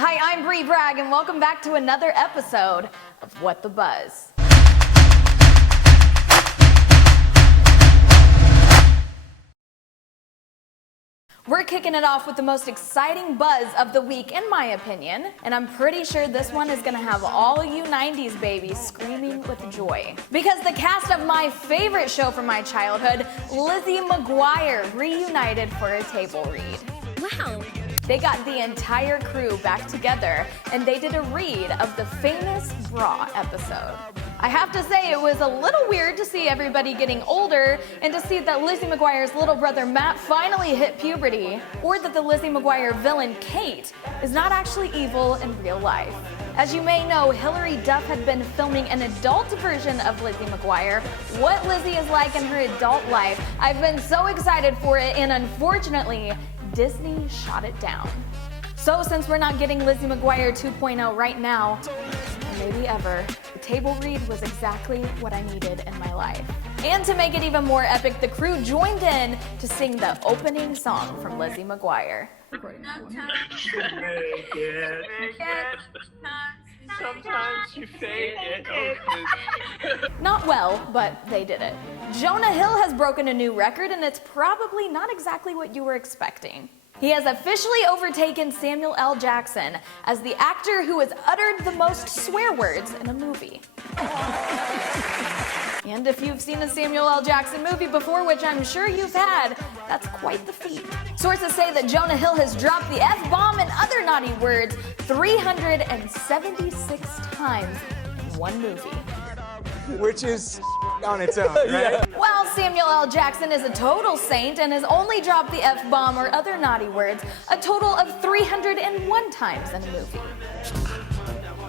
Hi, I'm Bree Bragg, and welcome back to another episode of What the Buzz. We're kicking it off with the most exciting buzz of the week, in my opinion, and I'm pretty sure this one is gonna have all you 90s babies screaming with joy. Because the cast of my favorite show from my childhood, Lizzie McGuire, reunited for a table read. Wow. They got the entire crew back together, and they did a read of the famous Bra episode. I have to say, it was a little weird to see everybody getting older and to see that Lizzie McGuire's little brother Matt finally hit puberty, or that the Lizzie McGuire villain Kate is not actually evil in real life. As you may know, Hilary Duff had been filming an adult version of Lizzie McGuire, what Lizzie is like in her adult life. I've been so excited for it, and unfortunately, Disney shot it down. So since we're not getting Lizzie McGuire 2.0 right now, or maybe ever, the table read was exactly what I needed in my life. And to make it even more epic, the crew joined in to sing the opening song from Lizzie McGuire. Sometimes you fake it. Not well, but they did it. Jonah Hill has broken a new record, and it's probably not exactly what you were expecting. He has officially overtaken Samuel L. Jackson as the actor who has uttered the most swear words in a movie. And if you've seen a Samuel L. Jackson movie before, which I'm sure you've had, that's quite the feat. Sources say that Jonah Hill has dropped the F-bomb and other naughty words 376 times in one movie. Which is on its own, right? Yeah. While Samuel L. Jackson is a total saint and has only dropped the F-bomb or other naughty words a total of 301 times in a movie.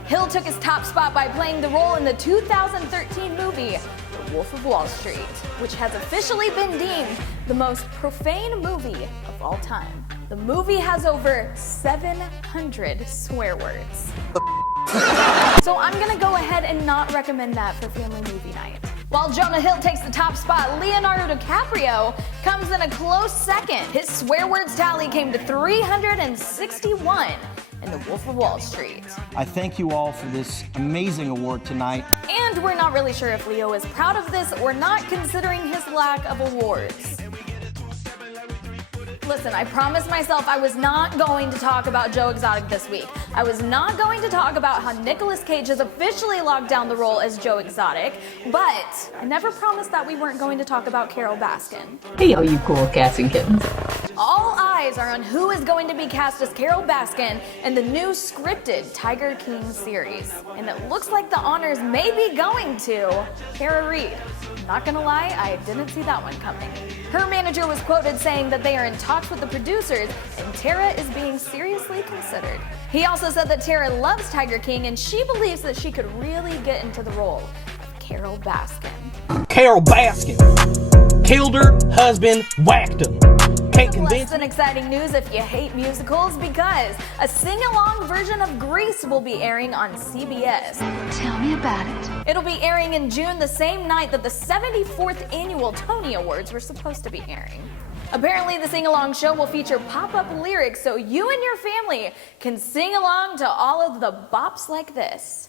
Hill took his top spot by playing the role in the 2013 movie, The Wolf of Wall Street, which has officially been deemed the most profane movie of all time. The movie has over 700 swear words. So I'm gonna go ahead and not recommend that for family movie night. While Jonah Hill takes the top spot, Leonardo DiCaprio comes in a close second. His swear words tally came to 361 in The Wolf of Wall Street. I thank you all for this amazing award tonight. And we're not really sure if Leo is proud of this or not, considering his lack of awards. Listen, I promised myself I was not going to talk about Joe Exotic this week. I was not going to talk about how Nicolas Cage has officially locked down the role as Joe Exotic, but I never promised that we weren't going to talk about Carole Baskin. Hey, all you cool cats and kittens. All eyes are on who is going to be cast as Carole Baskin in the new scripted Tiger King series. And it looks like the honors may be going to Tara Reid. Not gonna lie, I didn't see that one coming. Her manager was quoted saying that they are in talks with the producers and Tara is being seriously considered. He also said that Tara loves Tiger King and she believes that she could really get into the role of Carole Baskin. Carole Baskin killed her husband, whacked him. Can't convince Less than exciting news if you hate musicals, because a sing-along version of Grease will be airing on CBS. Tell me about it. It'll be airing in June, the same night that the 74th annual Tony Awards were supposed to be airing. Apparently, the sing-along show will feature pop-up lyrics so you and your family can sing along to all of the bops like this.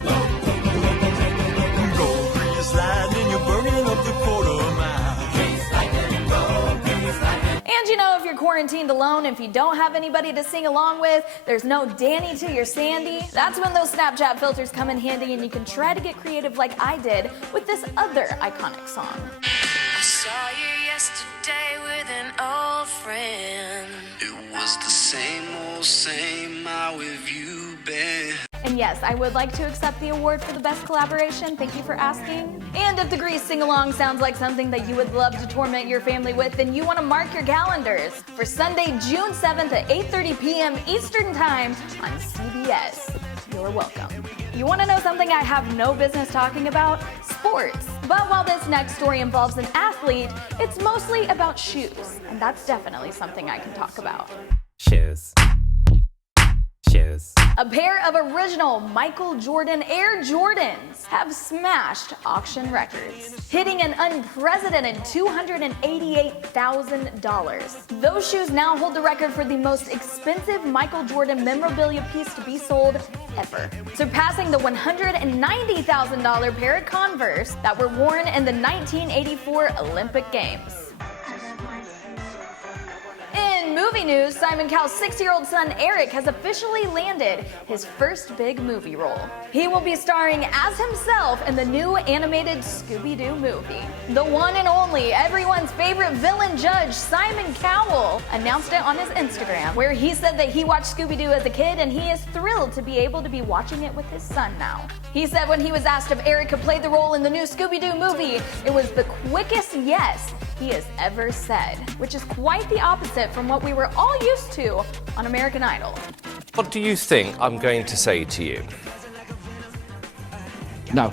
And you know, if you're quarantined alone, if you don't have anybody to sing along with, there's no Danny to your Sandy, that's when those Snapchat filters come in handy and you can try to get creative like I did with this other iconic song. I saw you yesterday with an old friend. It was the same, how have you been? And yes, I would like to accept the award for the best collaboration. Thank you for asking. And if the Grease sing-along sounds like something that you would love to torment your family with, then you want to mark your calendars for Sunday, June 7th at 8:30 p.m. Eastern Time on CBS. You're welcome. You want to know something I have no business talking about? Sports. But while this next story involves an athlete, it's mostly about shoes. And that's definitely something I can talk about. Shoes. years. A pair of original Michael Jordan Air Jordans have smashed auction records, hitting an unprecedented $288,000. Those shoes now hold the record for the most expensive Michael Jordan memorabilia piece to be sold ever, surpassing the $190,000 pair of Converse that were worn in the 1984 Olympic Games. In movie news, Simon Cowell's 6-year-old son Eric has officially landed his first big movie role. He will be starring as himself in the new animated Scooby-Doo movie. The one and only, everyone's favorite villain judge, Simon Cowell, announced it on his Instagram, where he said that he watched Scooby-Doo as a kid and he is thrilled to be able to be watching it with his son now. He said when he was asked if Eric could play the role in the new Scooby-Doo movie, it was the quickest yes he has ever said, which is quite the opposite from what we were all used to on American Idol. What do you think I'm going to say to you? No.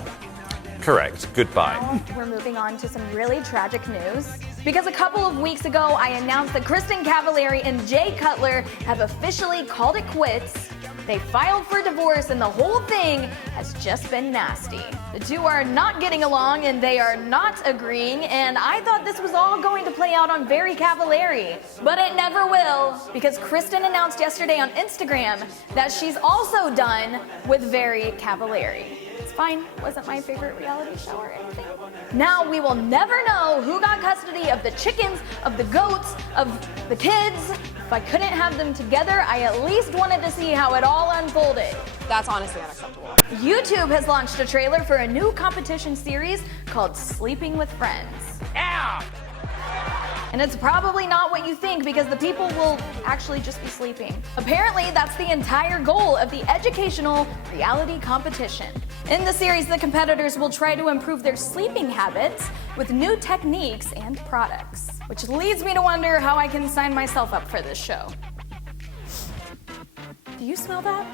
Correct. Goodbye. We're moving on to some really tragic news. Because a couple of weeks ago, I announced that Kristen Cavallari and Jay Cutler have officially called it quits. They filed for divorce and the whole thing has just been nasty. The two are not getting along and they are not agreeing, and I thought this was all going to play out on Very Cavallari. But it never will, because Kristen announced yesterday on Instagram that she's also done with Very Cavallari. It's fine, wasn't my favorite reality show or anything. Now we will never know who got custody of the chickens, of the goats, of the kids. If I couldn't have them together, I at least wanted to see how it all unfolded. That's honestly unacceptable. YouTube has launched a trailer for a new competition series called Sleeping with Friends. Ow! And it's probably not what you think, because the people will actually just be sleeping. Apparently, that's the entire goal of the educational reality competition. In the series, the competitors will try to improve their sleeping habits with new techniques and products. Which leads me to wonder how I can sign myself up for this show. Do you smell that?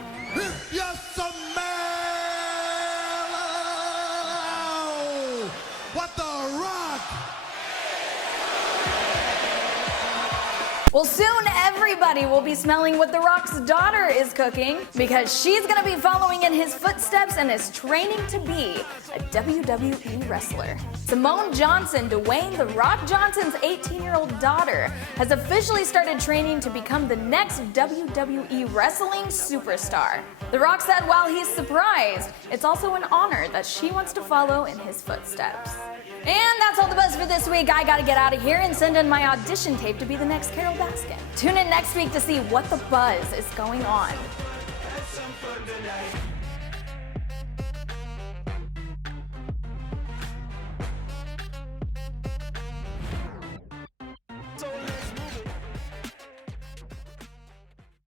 What the rock? Well, soon everybody will be smelling what The Rock's daughter is cooking, because she's gonna be following in his footsteps and is training to be a WWE wrestler. Simone Johnson, Dwayne The Rock Johnson's 18-year-old daughter, has officially started training to become the next WWE wrestling superstar. The Rock said while he's surprised, it's also an honor that she wants to follow in his footsteps. And that's all the buzz for this week. I gotta get out of here and send in my audition tape to be the next Carole Baskin. Tune in next week to see what the buzz is going on.